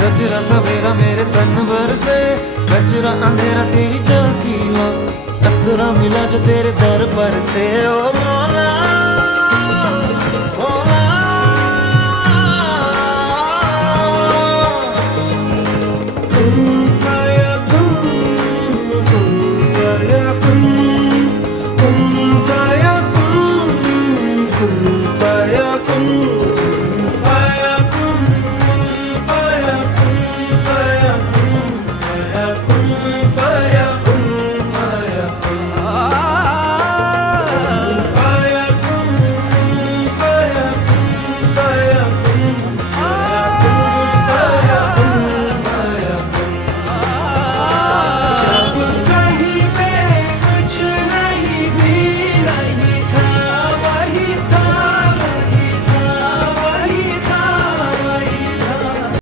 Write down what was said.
सजरा सवेरा मेरे तन भर से, कचरा अंधेरा तेरी चलती ला, कतरा मिला जो तेरे दर पर से। ओ मौला